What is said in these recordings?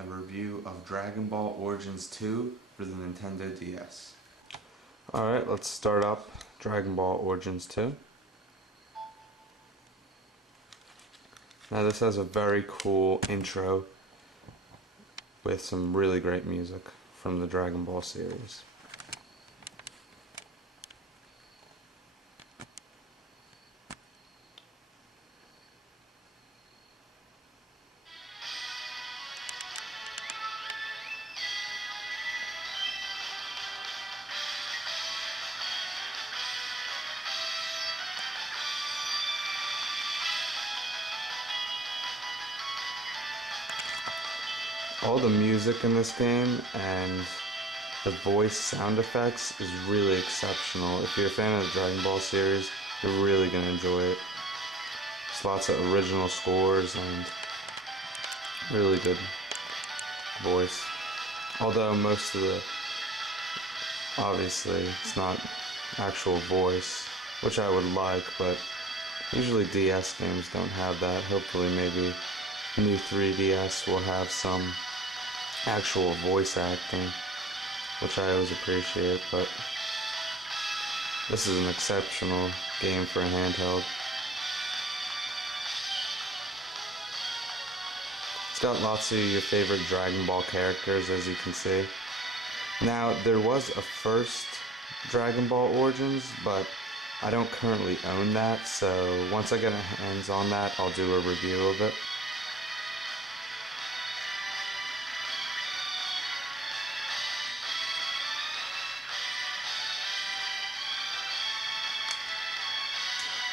a review of Dragonball Origins 2 for the Nintendo DS. Alright, let's start up Dragonball Origins 2. Now this has a very cool intro with some really great music from the Dragon Ball series. All the music in this game and the voice sound effects is really exceptional. If you're a fan of the Dragon Ball series, you're really going to enjoy it. There's lots of original scores and really good voice. Although most of the, obviously, it's not actual voice, which I would like, but usually DS games don't have that. Hopefully maybe new 3DS will have some actual voice acting, which I always appreciate, but this is an exceptional game for a handheld. It's got lots of your favorite Dragon Ball characters, as you can see. Now, there was a first Dragon Ball Origins, but I don't currently own that, so once I get my hands on that, I'll do a review of it.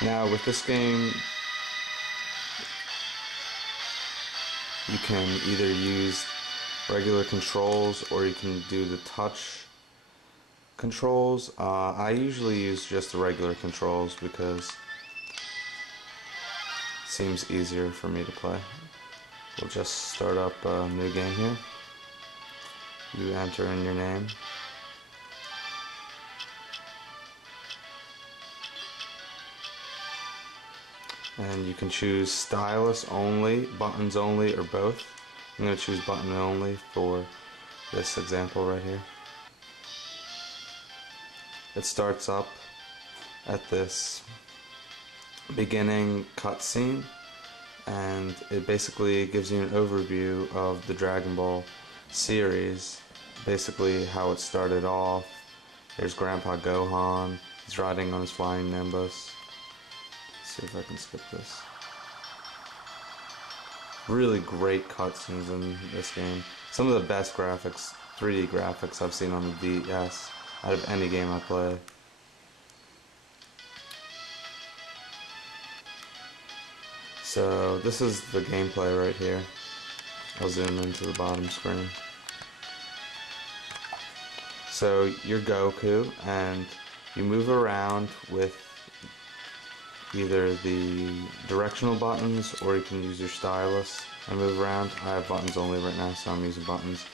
Now with this game, you can either use regular controls or you can do the touch controls. I usually use just the regular controls because it seems easier for me to play. We'll just start up a new game here. You enter in your name. And you can choose stylus only, buttons only, or both. I'm going to choose button only for this example right here. It starts up at this beginning cutscene, and it basically gives you an overview of the Dragon Ball series, basically how it started off. There's Grandpa Gohan, he's riding on his flying Nimbus. See if I can skip this. Really great cutscenes in this game. Some of the best graphics, 3D graphics I've seen on the DS out of any game I play. So this is the gameplay right here. I'll zoom into the bottom screen. So you're Goku and you move around with either the directional buttons or you can use your stylus and move around. I have buttons only right now, so I'm using buttons.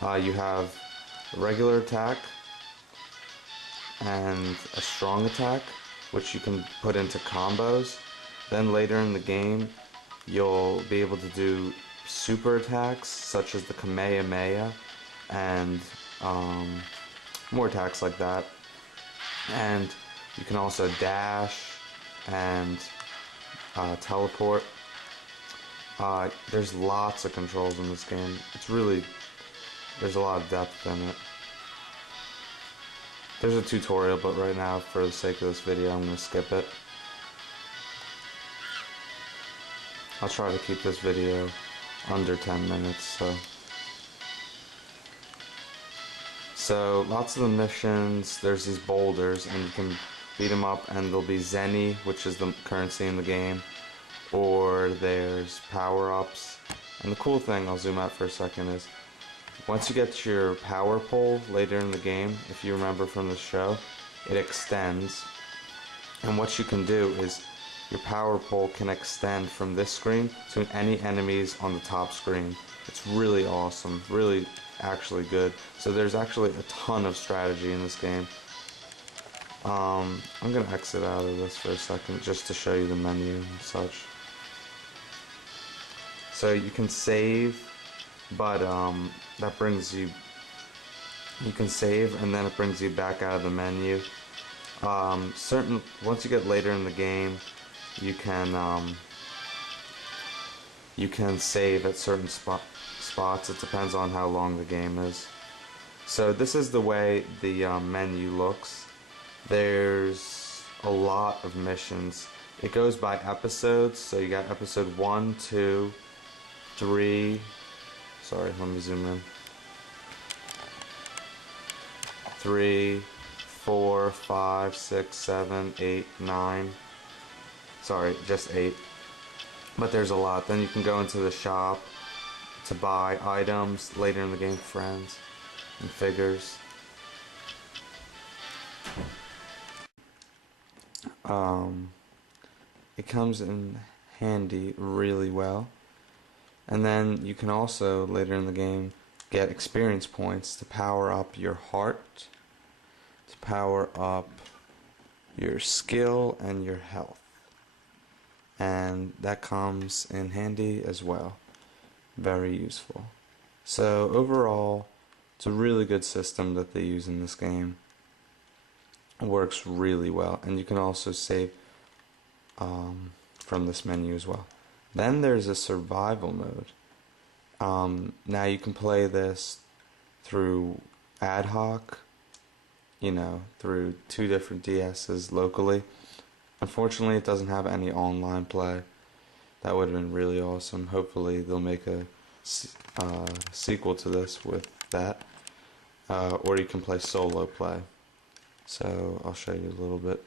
You have a regular attack and a strong attack, which you can put into combos. Then later in the game you'll be able to do super attacks such as the Kamehameha and more attacks like that. And you can also dash and teleport. There's lots of controls in this game. It's really, there's a lot of depth in it. There's a tutorial, but right now, for the sake of this video, I'm going to skip it. I'll try to keep this video under 10 minutes, so lots of the missions, there's these boulders, and you can beat them up, and there'll be Zenny, which is the currency in the game, or there's power-ups. And the cool thing, I'll zoom out for a second, is once you get your power pole later in the game, if you remember from the show, it extends, and what you can do is your power pole can extend from this screen to any enemies on the top screen. It's really awesome, really actually good. So there's actually a ton of strategy in this game. I'm going to exit out of this for a second just to show you the menu and such. So you can save but that brings you, you can save, and then it brings you back out of the menu. Once you get later in the game, you can save at certain spots. It depends on how long the game is. So this is the way the menu looks. There's a lot of missions. It goes by episodes, so you got episode 1, 2, 3. Sorry, let me zoom in. 3, 4, 5, 6, 7, 8, 9. Sorry, just 8. But there's a lot. Then you can go into the shop to buy items later in the game, friends and figures. It comes in handy really well. And then you can also later in the game get experience points to power up your heart, to power up your skill and your health. And that comes in handy as well. Very useful. So overall, it's a really good system that they use in this game. It works really well, and you can also save from this menu as well. Then there's a survival mode. Now you can play this through ad hoc, through 2 different DSs locally. Unfortunately, it doesn't have any online play. That would have been really awesome. Hopefully, they'll make a sequel to this with that. Or you can play solo play. So, I'll show you a little bit.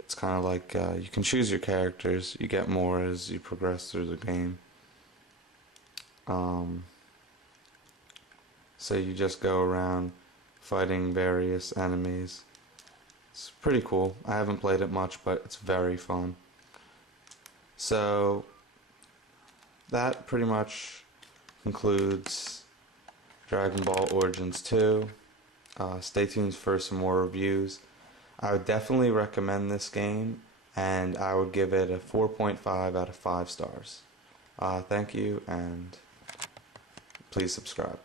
It's kind of like you can choose your characters. You get more as you progress through the game. So you just go around fighting various enemies. It's pretty cool. I haven't played it much, but it's very fun. So that pretty much concludes Dragon Ball Origins 2. Stay tuned for some more reviews. I would definitely recommend this game, and I would give it a 4.5 out of 5 stars. Thank you, and please subscribe.